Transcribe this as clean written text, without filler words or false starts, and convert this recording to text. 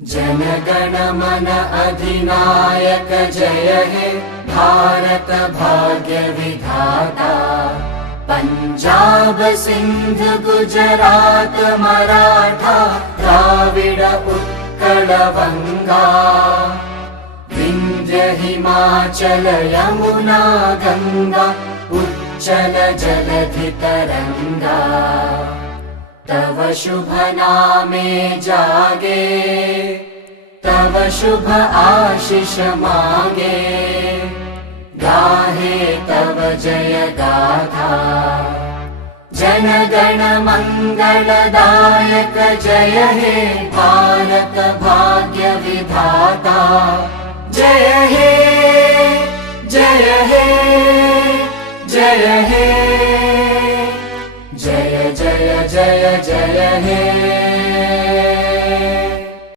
जनगण मन अधिनायक जय हे भारत भाग्य विधाता। पंजाब सिंध गुजरात मराठा द्राविड उत्कल बंगा। विंध्य हिमाचल यमुना गंगा उच्चल जलधि तरंगा। तव शुभ नामे जागे तव शुभ आशीष मागे। गाहे तव जय गाथा जनगण मंगलदायक जय हे भारत भाग्य विधाता। जय हे जय हे जय हे जय जय जय जय हे।